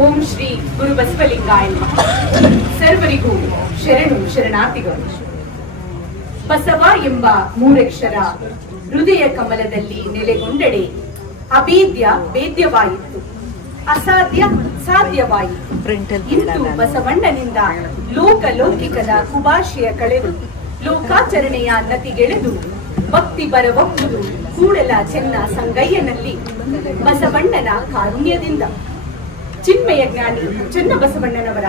ಓಂ ಶ್ರೀ ಗುರು ಬಸವಲಿಂಗಾಯ ನಮಃ. ಸರ್ವರಿಗೂ ಶರಣು ಶರಣಾರ್ಥಿಗಳು. ಬಸವ ಎಂಬ ಮೂರಕ್ಷರ ಹೃದಯ ಕಮಲದಲ್ಲಿ ನೆಲೆಗೊಂಡಡೆ ಅಭೇದ್ಯ ವೇದ್ಯವಾಯಿತು, ಅಸಾಧ್ಯ ಸಾಧ್ಯವಾಯಿತು. ಇಂದು ಬಸವಣ್ಣನಿಂದ ಲೋಕಲೌಕಿಕದ ಕುಭಾಷೆಯ ಕಳೆದು ಲೋಕಾಚರಣೆಯ ನತಿಗೆಳೆದು ಭಕ್ತಿ ಬರಬಹುದು ಕೂಡಲ ಚೆನ್ನ ಸಂಗಯ್ಯನಲ್ಲಿ ಬಸವಣ್ಣನ ಕಾರುಣ್ಯದಿಂದ. ಚಿನ್ಮಯ ಜ್ಞಾನಿ ಚೆನ್ನ ಬಸವಣ್ಣನವರ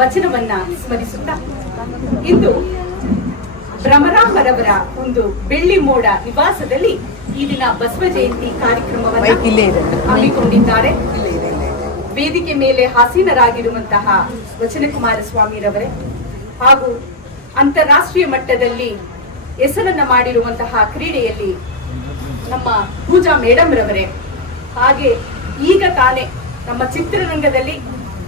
ವಚನವನ್ನ ಸ್ಮರಿಸುತ್ತಾ ಇಂದು ಭ್ರಮರಾಮರವರ ಒಂದು ಬೆಳ್ಳಿ ಮೋಡ ನಿವಾಸದಲ್ಲಿ ಈ ದಿನ ಬಸವ ಜಯಂತಿ ಕಾರ್ಯಕ್ರಮವನ್ನು ಹಮ್ಮಿಕೊಂಡಿದ್ದಾರೆ. ವೇದಿಕೆ ಮೇಲೆ ಆಸೀನರಾಗಿರುವಂತಹ ವಚನಕುಮಾರ ಸ್ವಾಮಿರವರೇ ಹಾಗೂ ಅಂತಾರಾಷ್ಟ್ರೀಯ ಮಟ್ಟದಲ್ಲಿ ಹೆಸರನ್ನ ಮಾಡಿರುವಂತಹ ಕ್ರೀಡೆಯಲ್ಲಿ ನಮ್ಮ ಪೂಜಾ ಮೇಡಮ್ ರವರೇ, ಹಾಗೆ ಈಗ ತಾನೇ ನಮ್ಮ ಚಿತ್ರರಂಗದಲ್ಲಿ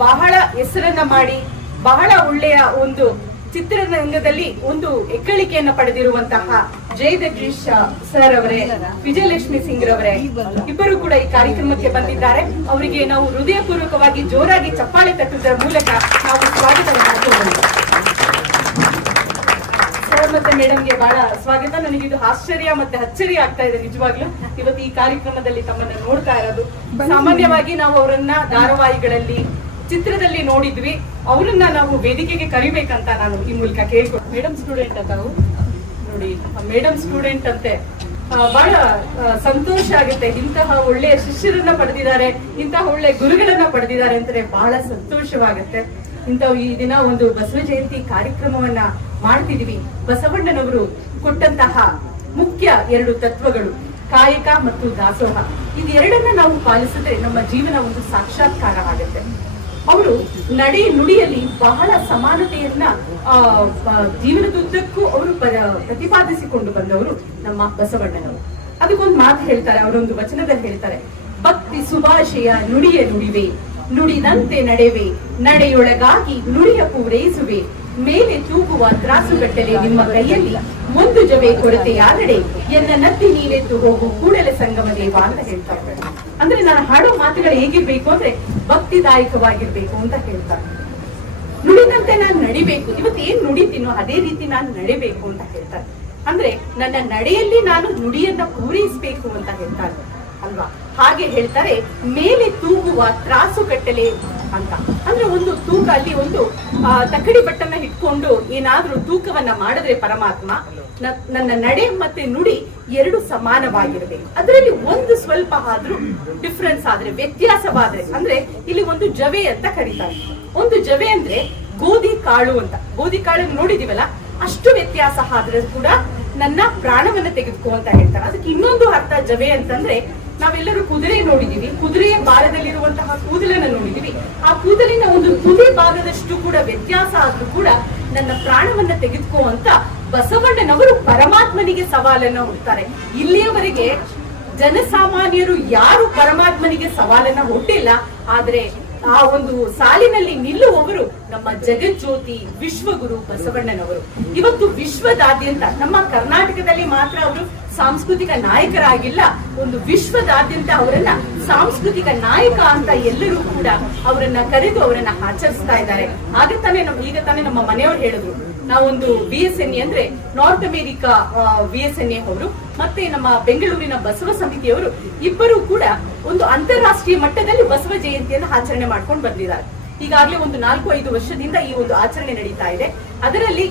ಬಹಳ ಹೆಸರನ್ನ ಮಾಡಿ ಬಹಳ ಒಳ್ಳೆಯ ಒಂದು ಚಿತ್ರರಂಗದಲ್ಲಿ ಒಂದು ಹೆಗ್ಗಳಿಕೆಯನ್ನ ಪಡೆದಿರುವಂತಹ ಜಯಜಗದೀಶ್ ಸರ್ ಅವರೇ, ವಿಜಯಲಕ್ಷ್ಮಿ ಸಿಂಗ್ ರವರೇ ಇಬ್ಬರು ಕೂಡ ಈ ಕಾರ್ಯಕ್ರಮಕ್ಕೆ ಬಂದಿದ್ದಾರೆ. ಅವರಿಗೆ ನಾವು ಹೃದಯಪೂರ್ವಕವಾಗಿ ಜೋರಾಗಿ ಚಪ್ಪಾಳೆ ತಟ್ಟುವುದರ ಮೂಲಕ ನಾವು ಸ್ವಾಗತವನ್ನು ಮಾಡ್ತೀವಿ. ಸರ್ ಮತ್ತೆ ಮೇಡಮ್ಗೆ ಬಹಳ ಸ್ವಾಗತ. ನನಗಿದು ಆಶ್ಚರ್ಯ ಮತ್ತೆ ಅಚ್ಚರಿ ಆಗ್ತಾ ಇದೆ ನಿಜವಾಗ್ಲೂ ಇವತ್ತು ಈ ಕಾರ್ಯಕ್ರಮದಲ್ಲಿ ತಮ್ಮನ್ನ ನೋಡ್ತಾ ಇರೋದು. ಸಾಮಾನ್ಯವಾಗಿ ನಾವು ಅವರನ್ನ ಧಾರಾವಾಹಿಗಳಲ್ಲಿ ಚಿತ್ರದಲ್ಲಿ ನೋಡಿದ್ವಿ, ಅವರನ್ನ ನಾವು ವೇದಿಕೆಗೆ ಕರಿಬೇಕಂತ ನಾನು ಈ ಮೂಲಕ ಕೇಳ್ಕೊಂಡು. ಮೇಡಮ್ ಸ್ಟೂಡೆಂಟ್ ಅಂತ ನೋಡಿ, ಮೇಡಮ್ ಸ್ಟೂಡೆಂಟ್ ಅಂತೆ ಬಹಳ ಸಂತೋಷ ಆಗುತ್ತೆ. ಇಂತಹ ಒಳ್ಳೆಯ ಶಿಷ್ಯರನ್ನ ಪಡೆದಿದ್ದಾರೆ, ಇಂತಹ ಒಳ್ಳೆ ಗುರುಗಳನ್ನ ಪಡೆದಿದ್ದಾರೆ ಅಂತಾರೆ ಬಹಳ ಸಂತೋಷವಾಗುತ್ತೆ. ಈ ದಿನ ಒಂದು ಬಸವ ಜಯಂತಿ ಕಾರ್ಯಕ್ರಮವನ್ನ ಮಾಡ್ತಿದೀವಿ. ಬಸವಣ್ಣನವರು ಕೊಟ್ಟಂತಹ ಮುಖ್ಯ 2 ತತ್ವಗಳು ಕಾಯಕ ಮತ್ತು ದಾಸೋಹ, ಇದೆರಡನ್ನ ನಾವು ಪಾಲಿಸಿದ್ರೆ ನಮ್ಮ ಜೀವನ ಒಂದು ಸಾಕ್ಷಾತ್ಕಾರ ಆಗುತ್ತೆ. ಅವರು ನಡೆ ನುಡಿಯಲ್ಲಿ ಬಹಳ ಸಮಾನತೆಯನ್ನ ಜೀವನದುದ್ದಕ್ಕೂ ಅವರು ಪ್ರತಿಪಾದಿಸಿಕೊಂಡು ಬಂದವರು ನಮ್ಮ ಬಸವಣ್ಣನವರು. ಅದಕ್ಕೊಂದು ಮಾತು ಹೇಳ್ತಾರೆ, ಅವರೊಂದು ವಚನದಲ್ಲಿ ಹೇಳ್ತಾರೆ, ಭಕ್ತಿ ಸುಭಾಷೆಯ ನುಡಿಯ ನುಡಿವೆ, ನುಡಿದಂತೆ ನಡೆವೆ, ನಡೆಯೊಳಗಾಗಿ ನುಡಿಯ ಪೂರೈಸುವೆ, ಮೇಲೆ ತೂಗುವ ತ್ರಾಸುಗಟ್ಟಲೆ ನಿಮ್ಮ ಕೈಯಲ್ಲಿ, ಒಂದು ಜವೆ ಕೊರತೆಯಾದಡೆ ಎನ್ನ ನತ್ತಿ ನೀವೆತ್ತು ಹೋಗು ಕೂಡಲೇ ಸಂಗಮ ದೇವ ಅಂತ ಹೇಳ್ತಾರೆ. ಅಂದ್ರೆ ನಾನು ಹಾಡೋ ಮಾತುಗಳು ಹೇಗಿರ್ಬೇಕು ಅಂದ್ರೆ ಭಕ್ತಿದಾಯಕವಾಗಿರ್ಬೇಕು ಅಂತ ಹೇಳ್ತಾರೆ. ನುಡಿದಂತೆ ನಾನು ನಡಿಬೇಕು, ಇವತ್ತು ಏನ್ ನುಡಿತೀನೋ ಅದೇ ರೀತಿ ನಾನು ನಡಿಬೇಕು ಅಂತ ಹೇಳ್ತಾರೆ. ಅಂದ್ರೆ ನನ್ನ ನಡೆಯಲ್ಲಿ ನಾನು ನುಡಿಯನ್ನ ಪೂರೈಸಬೇಕು ಅಂತ ಹೇಳ್ತಾರೆ ಅಲ್ವಾ. ಹಾಗೆ ಹೇಳ್ತಾರೆ, ಮೇಲೆ ತೂಗುವ ತ್ರಾಸುಗಟ್ಟಲೆ ಅಂತ. ಅಂದ್ರೆ ಒಂದು ತೂಕ, ಅಲ್ಲಿ ಒಂದು ತಕ್ಕಡಿ ಬಟ್ಟನ್ನ ಇಟ್ಕೊಂಡು ಏನಾದ್ರೂ ತೂಕವನ್ನ ಮಾಡಿದ್ರೆ ಪರಮಾತ್ಮ, ನನ್ನ ನಡೆ ಮತ್ತೆ ನುಡಿ 2 ಸಮಾನವಾಗಿರಬೇಕು. ಅದರಲ್ಲಿ ಒಂದು ಸ್ವಲ್ಪ ಆದ್ರೂ ಡಿಫ್ರೆನ್ಸ್ ಆದ್ರೆ, ವ್ಯತ್ಯಾಸವಾದ್ರೆ, ಅಂದ್ರೆ ಇಲ್ಲಿ ಒಂದು ಜವೆ ಅಂತ ಕರೀತಾರೆ. ಒಂದು ಜವೆ ಅಂದ್ರೆ ಗೋಧಿ ಕಾಳು ಅಂತ. ಗೋಧಿ ಕಾಳು ನೋಡಿದೀವಲ್ಲ, ಅಷ್ಟು ವ್ಯತ್ಯಾಸ ಆದ್ರೆ ಕೂಡ ನನ್ನ ಪ್ರಾಣವನ್ನ ತೆಗೆದುಕೋ ಅಂತ ಹೇಳ್ತಾರೆ. ಅದಕ್ಕೆ ಇನ್ನೊಂದು ಅರ್ಥ ಜವೆ ಅಂತಂದ್ರೆ, ನಾವೆಲ್ಲರೂ ಕುದುರೆ ನೋಡಿದೀವಿ, ಕುದುರೆಯ ಬಾಲದಲ್ಲಿರುವಂತಹ ಕೂದಲನ್ನ ನೋಡಿದೀವಿ. ಆ ಕೂದಲಿನ ಒಂದು ತುದಿ ಭಾಗದಷ್ಟು ಕೂಡ ವ್ಯತ್ಯಾಸ ಆದ್ರೂ ಕೂಡ ನನ್ನ ಪ್ರಾಣವನ್ನ ತೆಗೆದುಕೋ ಅಂತ ಬಸವಣ್ಣನವರು ಪರಮಾತ್ಮನಿಗೆ ಸವಾಲನ್ನ ಹುಡ್ತಾರೆ. ಇಲ್ಲಿಯವರೆಗೆ ಜನಸಾಮಾನ್ಯರು ಯಾರು ಪರಮಾತ್ಮನಿಗೆ ಸವಾಲನ್ನ ಹುಟ್ಟಿಲ್ಲ, ಆದ್ರೆ ಆ ಒಂದು ಸಾಲಿನಲ್ಲಿ ನಿಲ್ಲುವವರು ನಮ್ಮ ಜಗಜ್ಯೋತಿ ವಿಶ್ವಗುರು ಬಸವಣ್ಣನವರು. ಇವತ್ತು ವಿಶ್ವದಾದ್ಯಂತ, ನಮ್ಮ ಕರ್ನಾಟಕದಲ್ಲಿ ಮಾತ್ರ ಅವರು ಸಾಂಸ್ಕೃತಿಕ ನಾಯಕರಾಗಿಲ್ಲ, ಒಂದು ವಿಶ್ವದಾದ್ಯಂತ ಅವರನ್ನ ಸಾಂಸ್ಕೃತಿಕ ನಾಯಕ ಅಂತ ಎಲ್ಲರೂ ಕೂಡ ಅವರನ್ನ ಕರೆದು ಅವರನ್ನ ಆಚರಿಸ್ತಾ ಇದ್ದಾರೆ. ಹಾಗೆ ತಾನೇ ಈಗ ತಾನೇ ನಮ್ಮ ಮನೆಯವರು ಹೇಳಿದ್ರು, ನಾವೊಂದು BSNA ಅಂದ್ರೆ ನಾರ್ತ್ ಅಮೆರಿಕಾ BSNA ಅವರು ಮತ್ತೆ ನಮ್ಮ ಬೆಂಗಳೂರಿನ ಬಸವ ಸಮಿತಿಯವರು ಇಬ್ಬರು ಕೂಡ ಒಂದು ಅಂತಾರಾಷ್ಟ್ರೀಯ ಮಟ್ಟದಲ್ಲಿ ಬಸವ ಜಯಂತಿಯನ್ನು ಆಚರಣೆ ಮಾಡ್ಕೊಂಡು ಬಂದಿದ್ದಾರೆ. ಈಗಾಗಲೇ ಒಂದು 4-5 ವರ್ಷದಿಂದ ಈ ಒಂದು ಆಚರಣೆ ನಡೀತಾ ಇದೆ. ಅದರಲ್ಲಿ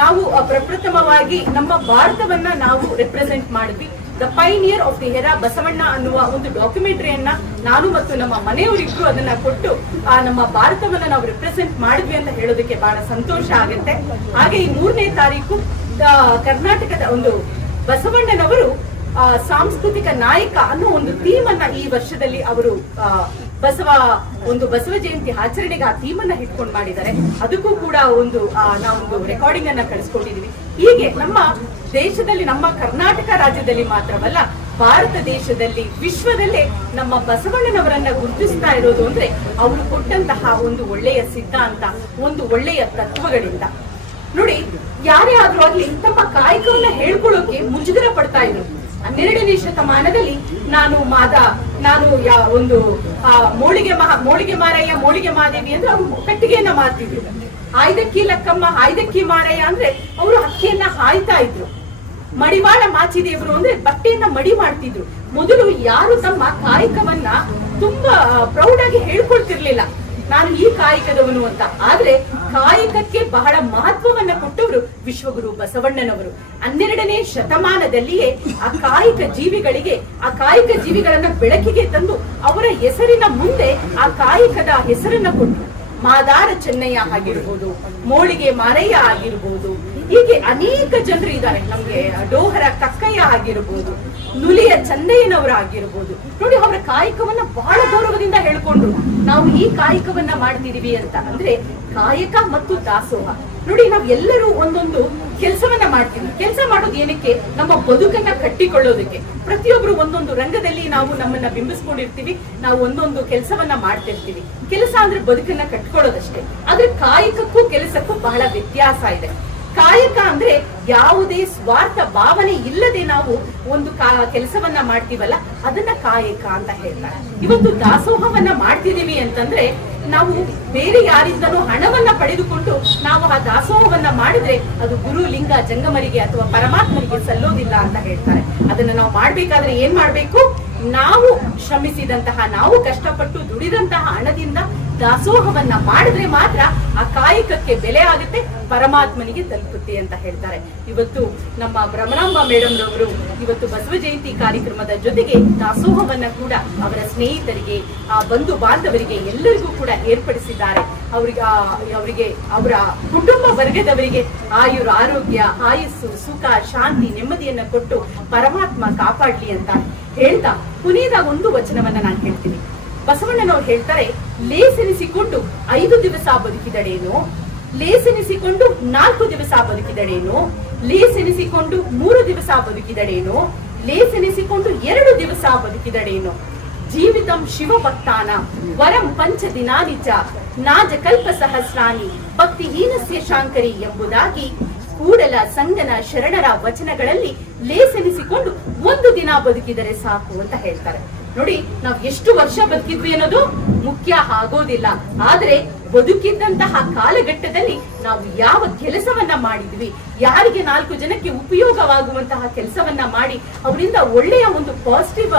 ನಾವು ಪ್ರಪ್ರಥಮವಾಗಿ ನಮ್ಮ ಭಾರತವನ್ನ ನಾವು ರೆಪ್ರೆಸೆಂಟ್ ಮಾಡಿದ್ವಿ. The Pioneer of the Hera Basavanna ಅನ್ನುವ ಒಂದು ಡಾಕ್ಯುಮೆಂಟರಿಯನ್ನ ನಾನು ಮತ್ತು ನಮ್ಮ ಮನೆಯವರಿಬ್ರು ಅದನ್ನ ಕೊಟ್ಟು ನಮ್ಮ ಭಾರತವನ್ನ ನಾವು ರೆಪ್ರೆಸೆಂಟ್ ಮಾಡಿದ್ವಿ ಅಂತ ಹೇಳೋದಕ್ಕೆ ಬಹಳ ಸಂತೋಷ ಆಗುತ್ತೆ. ಹಾಗೆ ಈ 3ನೇ ತಾರೀಕು ಕರ್ನಾಟಕದ ಒಂದು ಬಸವಣ್ಣನವರು ಸಾಂಸ್ಕೃತಿಕ ನಾಯಕ ಅನ್ನೋ ಒಂದು ಥೀಮ್ ಅನ್ನ ಈ ವರ್ಷದಲ್ಲಿ ಅವರು ಬಸವ ಜಯಂತಿ ಆಚರಣೆಗೆ ಆ ಥೀಮ್ ಅನ್ನ ಇಟ್ಕೊಂಡು ಮಾಡಿದ್ದಾರೆ. ಅದಕ್ಕೂ ಕೂಡ ನಾವೊಂದು ರೆಕಾರ್ಡಿಂಗ್ ಅನ್ನ ಕಳಿಸ್ಕೊಟ್ಟಿದೀವಿ. ಹೀಗೆ ನಮ್ಮ ದೇಶದಲ್ಲಿ, ನಮ್ಮ ಕರ್ನಾಟಕ ರಾಜ್ಯದಲ್ಲಿ ಮಾತ್ರವಲ್ಲ, ಭಾರತ ದೇಶದಲ್ಲಿ, ವಿಶ್ವದಲ್ಲೇ ನಮ್ಮ ಬಸವಣ್ಣನವರನ್ನ ಗುರುತಿಸ್ತಾ ಇರೋದು ಅಂದ್ರೆ ಅವರು ಕೊಟ್ಟಂತಹ ಒಂದು ಒಳ್ಳೆಯ ಸಿದ್ಧಾಂತ, ಒಂದು ಒಳ್ಳೆಯ ತತ್ವಗಳಿಂದ. ನೋಡಿ, ಯಾರೇ ಆದ್ರೂ ಆಗ್ಲಿ ತಮ್ಮ ಕಾಯಕವನ್ನ ಹೇಳ್ಕೊಳ್ಳೋಕೆ ಮುಜುಗರ ಪಡ್ತಾ ಇದ್ರು. 12ನೇ ಶತಮಾನದಲ್ಲಿ ನಾನು ಒಂದು ಮೋಳಿಗೆ ಮಾರಯ್ಯ ಮೋಳಿಗೆ ಮಾದೇವಿ ಅಂದ್ರೆ ಅವರು ಕಟ್ಟಿಗೆಯನ್ನ ಮಾರ್ತಿದ್ರು. ಆಯ್ದಕ್ಕಿ ಲಕ್ಕಮ್ಮ ಆಯ್ದಕ್ಕಿ ಮಾರಯ್ಯ ಅಂದ್ರೆ ಅವರು ಅಕ್ಕಿಯನ್ನ ಹಾಯ್ತಾ ಇದ್ರು. ಮಡಿವಾಳ ಮಾಚಿದೇವರು ಅಂದ್ರೆ ಬಟ್ಟೆಯನ್ನ ಮಡಿ ಮಾಡ್ತಿದ್ರು. ಮೊದಲು ಯಾರು ತಮ್ಮ ಕಾಯಕವನ್ನ ತುಂಬಾ ಪ್ರೌಡ್ ಆಗಿ ಹೇಳ್ಕೊಳ್ತಿರ್ಲಿಲ್ಲ, ನಾನು ಈ ಕಾಯಕದವನು ಅಂತ. ಆದ್ರೆ ಕಾಯಕಕ್ಕೆ ಬಹಳ ಮಹತ್ವವನ್ನ ಕೊಟ್ಟವರು ವಿಶ್ವಗುರು ಬಸವಣ್ಣನವರು. 12ನೇ ಶತಮಾನದಲ್ಲಿಯೇ ಆ ಕಾಯಕ ಜೀವಿಗಳನ್ನ ಬೆಳಕಿಗೆ ತಂದು ಅವರ ಹೆಸರಿನ ಮುಂದೆ ಆ ಕಾಯಕದ ಹೆಸರನ್ನ ಕೊಟ್ಟರು. ಮಾದಾರ ಚೆನ್ನಯ್ಯ ಆಗಿರ್ಬೋದು, ಮೋಳಿಗೆ ಮಾರಯ್ಯ ಆಗಿರ್ಬೋದು, ಹೀಗೆ ಅನೇಕ ಜನರು ಇದ್ದಾರೆ. ನಮ್ಗೆ ಡೋಹರ ಕಕ್ಕಯ್ಯ ಆಗಿರ್ಬೋದು, ನುಲಿಯ ಚಂದಯ್ಯನವರ ಆಗಿರ್ಬೋದು. ನೋಡಿ, ಅವರ ಕಾಯಕವನ್ನ ಬಹಳ ಗೌರವದಿಂದ ಹೇಳ್ಕೊಂಡ್ರು. ನಾವು ಈ ಕಾಯಕವನ್ನ ಮಾಡ್ತಿದೀವಿ ಅಂತ. ಅಂದ್ರೆ ಕಾಯಕ ಮತ್ತು ದಾಸೋಹ. ನೋಡಿ, ನಾವ್ ಎಲ್ಲರೂ ಒಂದೊಂದು ಕೆಲಸವನ್ನ ಮಾಡ್ತೀವಿ. ಕೆಲಸ ಮಾಡೋದು ಏನಕ್ಕೆ? ನಮ್ಮ ಬದುಕನ್ನ ಕಟ್ಟಿಕೊಳ್ಳೋದಕ್ಕೆ. ಪ್ರತಿಯೊಬ್ರು ಒಂದೊಂದು ರಂಗದಲ್ಲಿ ನಾವು ನಮ್ಮನ್ನ ಬಿಂಬಿಸ್ಕೊಂಡಿರ್ತೀವಿ. ನಾವು ಒಂದೊಂದು ಕೆಲಸವನ್ನ ಮಾಡ್ತಿರ್ತೀವಿ. ಕೆಲಸ ಅಂದ್ರೆ ಬದುಕನ್ನ ಕಟ್ಕೊಳ್ಳೋದಷ್ಟೇ. ಆದ್ರೆ ಕಾಯಕಕ್ಕೂ ಕೆಲಸಕ್ಕೂ ಬಹಳ ವ್ಯತ್ಯಾಸ ಇದೆ. ಕಾಯಕ ಅಂದ್ರೆ ಯಾವುದೇ ಸ್ವಾರ್ಥ ಭಾವನೆ ಇಲ್ಲದೆ ನಾವು ಒಂದು ಕೆಲಸವನ್ನ ಮಾಡ್ತೀವಲ್ಲ, ಅದನ್ನ ಕಾಯಕ ಅಂತ ಹೇಳ್ತಾರೆ. ಇವತ್ತು ದಾಸೋಹವನ್ನ ಮಾಡ್ತಿದೀವಿ ಅಂತಂದ್ರೆ ನಾವು ಬೇರೆ ಯಾರಿಂದನೂ ಹಣವನ್ನ ಪಡೆದುಕೊಂಡು ನಾವು ಆ ದಾಸೋಹವನ್ನ ಮಾಡಿದ್ರೆ ಅದು ಗುರು ಲಿಂಗ ಜಂಗಮರಿಗೆ ಅಥವಾ ಪರಮಾತ್ಮನಿಗೆ ಸಲ್ಲೋದಿಲ್ಲ ಅಂತ ಹೇಳ್ತಾರೆ. ಅದನ್ನ ನಾವು ಮಾಡ್ಬೇಕಾದ್ರೆ ಏನ್ ಮಾಡ್ಬೇಕು? ನಾವು ಶ್ರಮಿಸಿದಂತಹ, ನಾವು ಕಷ್ಟಪಟ್ಟು ದುಡಿದಂತಹ ಹಣದಿಂದ ದಾಸೋಹವನ್ನ ಮಾಡಿದ್ರೆ ಮಾತ್ರ ಆ ಕಾಯಕಕ್ಕೆ ಬೆಲೆ ಆಗುತ್ತೆ, ಪರಮಾತ್ಮನಿಗೆ ತಲುಪುತ್ತೆ ಅಂತ ಹೇಳ್ತಾರೆ. ಇವತ್ತು ನಮ್ಮ ಭ್ರಮರಾಂಬ ಮೇಡಮ್ ರವರು ಇವತ್ತು ಬಸವ ಜಯಂತಿ ಕಾರ್ಯಕ್ರಮದ ಜೊತೆಗೆ ದಾಸೋಹವನ್ನ ಕೂಡ ಅವರ ಸ್ನೇಹಿತರಿಗೆ, ಆ ಬಂಧು ಬಾಂಧವರಿಗೆ ಎಲ್ಲರಿಗೂ ಕೂಡ ಏರ್ಪಡಿಸಿದ್ದಾರೆ. ಅವರಿಗೆ ಅವರ ಕುಟುಂಬ ವರ್ಗದವರಿಗೆ ಆರೋಗ್ಯ, ಆಯುಸ್ಸು, ಸುಖ, ಶಾಂತಿ, ನೆಮ್ಮದಿಯನ್ನ ಕೊಟ್ಟು ಪರಮಾತ್ಮ ಕಾಪಾಡ್ಲಿ ಅಂತ ಹೇಳ್ತಾ ಕೊನೆಯದಾಗ ಒಂದು ವಚನವನ್ನ ನಾನು ಹೇಳ್ತೀನಿ. ಬಸವಣ್ಣನವರು ಹೇಳ್ತಾರೆ, ಲೇಸೆನಿಸಿಕೊಂಡು 5 ದಿವಸ ಬದುಕಿದಡೇನೋ, ಲೇಸೆನಿಸಿಕೊಂಡು 4 ದಿವಸ ಬದುಕಿದಡೇನೋ, ಲೇಸೆನಿಸಿಕೊಂಡು 3 ದಿವಸ ಬದುಕಿದಡೇನೋ, ಲೇಸೆನಿಸಿಕೊಂಡು 2 ದಿವಸ ಬದುಕಿದಡೇನೋ. ಜೀವಿತಂ ಶಿವಭಕ್ತಾನ ವರಂ 5 ದಿನಾನಿ ಚ ನಾಜ ಕಲ್ಪ ಸಹಸ್ರಾನಿ ಭಕ್ತಿಹೀನಸ್ಯ ಶಾಂಕರಿ ಎಂಬುದಾಗಿ ಕೂಡಲ ಸಂಗನ ಶರಣರ ವಚನಗಳಲ್ಲಿ ಲೇಸೆನಿಸಿಕೊಂಡು 1 ದಿನ ಬದುಕಿದರೆ ಸಾಕು ಅಂತ ಹೇಳ್ತಾರೆ. ನೋಡಿ, ನಾವು ಎಷ್ಟು ವರ್ಷ ಬದುಕಿದ್ವಿ ಅನ್ನೋದು ಮುಖ್ಯ ಆಗೋದಿಲ್ಲ. ಆದ್ರೆ ಬದುಕಿದ್ದಂತಹ ಕಾಲಘಟ್ಟದಲ್ಲಿ ನಾವು ಯಾವ ಕೆಲಸವನ್ನ ಮಾಡಿದ್ವಿ, ಯಾರಿಗೆ 4 ಜನಕ್ಕೆ ಉಪಯೋಗವಾಗುವಂತಹ ಕೆಲಸವನ್ನ ಮಾಡಿ ಅವರಿಂದ ಒಳ್ಳೆಯ ಒಂದು ಪಾಸಿಟಿವ್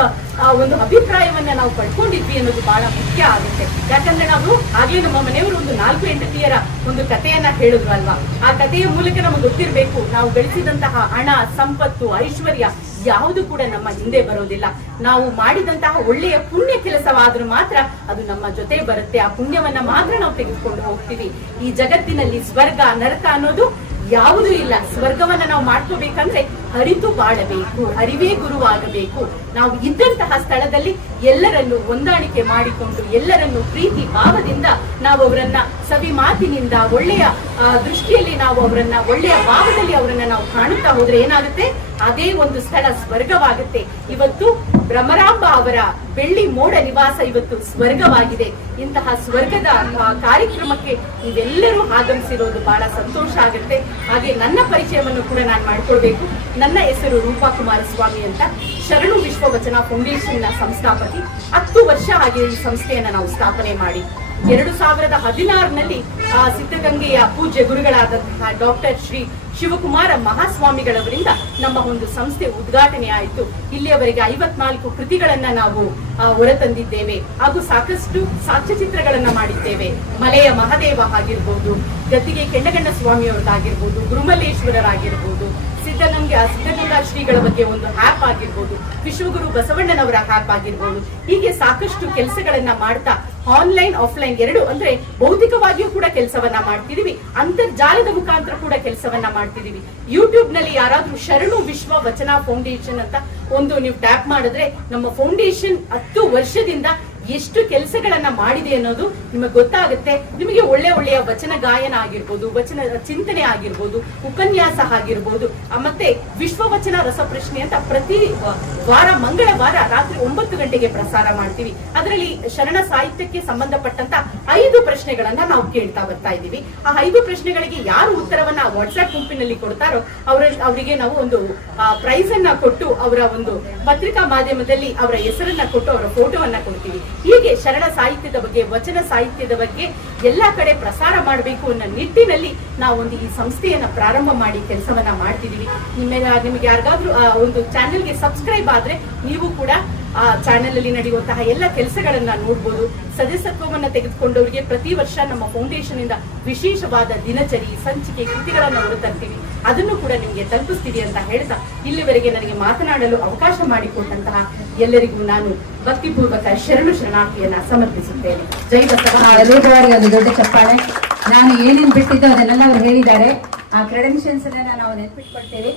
ಒಂದು ಅಭಿಪ್ರಾಯವನ್ನ ನಾವು ಪಡ್ಕೊಂಡಿದ್ವಿ ಅನ್ನೋದು ಬಹಳ ಮುಖ್ಯ ಆಗುತ್ತೆ. ಯಾಕಂದ್ರೆ ನಾವು ಆಗ್ಲೇ ನಮ್ಮ ಮನೆಯವರು ಒಂದು 4 ಹೆಂಡತಿಯರ ಒಂದು ಕಥೆಯನ್ನ ಹೇಳಿದ್ರು ಅಲ್ವಾ. ಆ ಕಥೆಯ ಮೂಲಕ ನಮಗೆ ಗೊತ್ತಿರಬೇಕು, ನಾವು ಗಳಿಸಿದಂತಹ ಹಣ, ಸಂಪತ್ತು, ಐಶ್ವರ್ಯ ಯಾವುದು ಕೂಡ ನಮ್ಮ ಹಿಂದೆ ಬರೋದಿಲ್ಲ. ನಾವು ಮಾಡಿದಂತಹ ಒಳ್ಳೆಯ ಪುಣ್ಯ ಕೆಲಸವಾದ್ರೂ ಮಾತ್ರ ಅದು ನಮ್ಮ ಜೊತೆ ಬರುತ್ತೆ. ಆ ಪುಣ್ಯವನ್ನ ಮಾತ್ರ ನಾವು ತೆಗೆದುಕೊಂಡು ಹೋಗ್ತೀವಿ. ಈ ಜಗತ್ತಿನಲ್ಲಿ ಸ್ವರ್ಗ ನರಕ ಅನ್ನೋದು ಯಾವುದೂ ಇಲ್ಲ. ಸ್ವರ್ಗವನ್ನ ನಾವು ಮಾಡ್ಕೋಬೇಕಂದ್ರೆ ಅರಿತು ಬಾಳಬೇಕು, ಅರಿವೇ ಗುರುವಾಗಬೇಕು. ನಾವು ಇದ್ದಂತಹ ಸ್ಥಳದಲ್ಲಿ ಎಲ್ಲರನ್ನು ಹೊಂದಾಣಿಕೆ ಮಾಡಿಕೊಂಡು, ಎಲ್ಲರನ್ನು ಪ್ರೀತಿ ಭಾವದಿಂದ ನಾವು ಅವರನ್ನ ಸವಿ ಮಾತಿನಿಂದ, ಒಳ್ಳೆಯ ದೃಷ್ಟಿಯಲ್ಲಿ ನಾವು ಅವರನ್ನ, ಒಳ್ಳೆಯ ಭಾವದಲ್ಲಿ ಅವರನ್ನ ನಾವು ಕಾಣುತ್ತಾ ಹೋದ್ರೆ ಏನಾಗುತ್ತೆ? ಅದೇ ಒಂದು ಸ್ಥಳ ಸ್ವರ್ಗವಾಗುತ್ತೆ. ಇವತ್ತು ಭ್ರಮರಾಂಬ ಅವರ ಬೆಳ್ಳಿ ಮೋಡ ನಿವಾಸ ಇವತ್ತು ಸ್ವರ್ಗವಾಗಿದೆ. ಇಂತಹ ಸ್ವರ್ಗದ ಕಾರ್ಯಕ್ರಮಕ್ಕೆ ನೀವೆಲ್ಲರೂ ಆಗಮಿಸಿರೋದು ಬಹಳ ಸಂತೋಷ ಆಗುತ್ತೆ. ಹಾಗೆ ನನ್ನ ಪರಿಚಯವನ್ನು ಕೂಡ ನಾನು ಮಾಡ್ಕೊಳ್ಬೇಕು. ನನ್ನ ಹೆಸರು ರೂಪಾ ಕುಮಾರಸ್ವಾಮಿ ಅಂತ, ಶರಣು ವಿಶ್ವವಚನ ಫೌಂಡೇಶನ್ ನ ಸಂಸ್ಥಾಪಕಿ. 10 ವರ್ಷ ಆಗಿದೆ ಈ ಸಂಸ್ಥೆಯನ್ನ ನಾವು ಸ್ಥಾಪನೆ ಮಾಡಿ. 2016ರಲ್ಲಿ ಸಿದ್ಧಗಂಗೆಯ ಪೂಜ್ಯ ಗುರುಗಳಾದಂತಹ ಡಾಕ್ಟರ್ ಶ್ರೀ ಶಿವಕುಮಾರ ಮಹಾಸ್ವಾಮಿಗಳವರಿಂದ ನಮ್ಮ ಒಂದು ಸಂಸ್ಥೆ ಉದ್ಘಾಟನೆ ಆಯಿತು. ಇಲ್ಲಿಯವರೆಗೆ 54 ಕೃತಿಗಳನ್ನ ನಾವು ಹೊರತಂದಿದ್ದೇವೆ. ಹಾಗೂ ಸಾಕಷ್ಟು ಸಾಕ್ಷ್ಯಚಿತ್ರಗಳನ್ನ ಮಾಡಿದ್ದೇವೆ. ಮಲೆಯ ಮಹದೇವ ಆಗಿರ್ಬೋದು, ಗದ್ದಿಗೆ ಕೆಂಡಗಣ್ಣ ಸ್ವಾಮಿಯವರದಾಗಿರ್ಬೋದು, ಗುರುಮಲ್ಲೇಶ್ವರರಾಗಿರ್ಬೋದು, ಸಿದ್ಧಗಂಗಾ ಶ್ರೀಗಳ ಬಗ್ಗೆ ಒಂದು ಆ್ಯಪ್ ಆಗಿರ್ಬೋದು, ವಿಶ್ವಗುರು ಬಸವಣ್ಣನವರ ಆ್ಯಪ್ ಆಗಿರ್ಬೋದು. ಹೀಗೆ ಸಾಕಷ್ಟು ಕೆಲಸಗಳನ್ನ ಮಾಡ್ತಾ ಆನ್ಲೈನ್ ಆಫ್ಲೈನ್ 2 ಅಂದ್ರೆ ಭೌತಿಕವಾಗಿಯೂ ಕೂಡ ಕೆಲಸವನ್ನ ಮಾಡ್ತಿದೀವಿ, ಅಂತರ್ಜಾಲದ ಮುಖಾಂತರ ಕೂಡ ಕೆಲಸವನ್ನ ಮಾಡ್ತಿದೀವಿ. ಯೂಟ್ಯೂಬ್ ನಲ್ಲಿ ಯಾರಾದ್ರೂ ಶರಣು ವಿಶ್ವ ವಚನ ಫೌಂಡೇಶನ್ ಅಂತ ಒಂದು ನೀವು ಟ್ಯಾಪ್ ಮಾಡಿದ್ರೆ ನಮ್ಮ ಫೌಂಡೇಶನ್ 10 ವರ್ಷದಿಂದ ಎಷ್ಟು ಕೆಲಸಗಳನ್ನ ಮಾಡಿದೆ ಅನ್ನೋದು ನಿಮಗೆ ಗೊತ್ತಾಗುತ್ತೆ. ನಿಮಗೆ ಒಳ್ಳೆಯ ವಚನ ಗಾಯನ ಆಗಿರ್ಬೋದು, ವಚನ ಚಿಂತನೆ ಆಗಿರ್ಬೋದು, ಉಪನ್ಯಾಸ ಆಗಿರ್ಬೋದು, ಮತ್ತೆ ವಿಶ್ವವಚನ ರಸಪ್ರಶ್ನೆ ಅಂತ ಪ್ರತಿ ವಾರ ಮಂಗಳವಾರ ರಾತ್ರಿ 9 ಗಂಟೆಗೆ ಪ್ರಸಾರ ಮಾಡ್ತೀವಿ. ಅದರಲ್ಲಿ ಶರಣ ಸಾಹಿತ್ಯಕ್ಕೆ ಸಂಬಂಧಪಟ್ಟಂತ 5 ಪ್ರಶ್ನೆಗಳನ್ನ ನಾವು ಕೇಳ್ತಾ ಬರ್ತಾ ಇದ್ದೀವಿ. ಆ 5 ಪ್ರಶ್ನೆಗಳಿಗೆ ಯಾರು ಉತ್ತರವನ್ನ ವಾಟ್ಸ್ಆಪ್ ಗುಂಪಿನಲ್ಲಿ ಕೊಡ್ತಾರೋ ಅವರಿಗೆ ನಾವು ಒಂದು ಪ್ರೈಸ್ ಅನ್ನ ಕೊಟ್ಟು ಅವರ ಒಂದು ಪತ್ರಿಕಾ ಮಾಧ್ಯಮದಲ್ಲಿ ಅವರ ಹೆಸರನ್ನ ಕೊಟ್ಟು ಅವರ ಫೋಟೋವನ್ನ ಕೊಡ್ತೀವಿ. ಹೀಗೆ ಶರಣ ಸಾಹಿತ್ಯದ ಬಗ್ಗೆ, ವಚನ ಸಾಹಿತ್ಯದ ಬಗ್ಗೆ ಎಲ್ಲಾ ಕಡೆ ಪ್ರಸಾರ ಮಾಡಬೇಕು ಅನ್ನೋ ನಿಟ್ಟಿನಲ್ಲಿ ನಾವೊಂದು ಈ ಸಂಸ್ಥೆಯನ್ನ ಪ್ರಾರಂಭ ಮಾಡಿ ಕೆಲಸವನ್ನ ಮಾಡ್ತಿದೀವಿ. ನಿಮಗೆ ಯಾರಿಗಾದ್ರೂ ಒಂದು ಚಾನೆಲ್ಗೆ ಸಬ್ಸ್ಕ್ರೈಬ್ ಆದ್ರೆ ನೀವು ಕೂಡ ಆ ಚಾನೆಲ್ ಅಲ್ಲಿ ನಡೆಯುವಂತಹ ಎಲ್ಲ ಕೆಲಸಗಳನ್ನ ನೋಡ್ಬೋದು. ಸದಸ್ಯತ್ವವನ್ನ ತೆಗೆದುಕೊಂಡವರಿಗೆ ಪ್ರತಿ ವರ್ಷ ನಮ್ಮ ಫೌಂಡೇಶನ್ ಇಂದ ವಿಶೇಷವಾದ ದಿನಚರಿ, ಸಂಚಿಕೆ, ಕೃತಿಗಳನ್ನ ಹೊರತರ್ತೀವಿ. ಅದನ್ನು ಕೂಡ ನಿಮಗೆ ತಲುಪಿಸ್ತೀವಿ ಅಂತ ಹೇಳ್ತಾ ಇಲ್ಲಿವರೆಗೆ ನನಗೆ ಮಾತನಾಡಲು ಅವಕಾಶ ಮಾಡಿಕೊಟ್ಟಂತಹ ಎಲ್ಲರಿಗೂ ನಾನು ಭಕ್ತಿಪೂರ್ವಕ ಶರಣಾರ್ಥಿಯನ್ನ ಸಮರ್ಪಿಸುತ್ತೇನೆ. ಜೈ ಬಸವ. ಎಲ್ಲರಿಗೂ ಒಂದು ದೊಡ್ಡ ಚಪ್ಪಾಳೆ. ನಾನು ಏನೇನು ಬಿಟ್ಟಿದ್ದೋ ಅದನ್ನೆಲ್ಲ ಅವ್ರು ಹೇಳಿದ್ದಾರೆ. ಆ ಕ್ರೆಡೆನ್ಷಿಯಲ್ಸ್ ಅನ್ನ ನಾವು ನೆನಪಿಟ್ಕೊಳ್ತೇವೆ.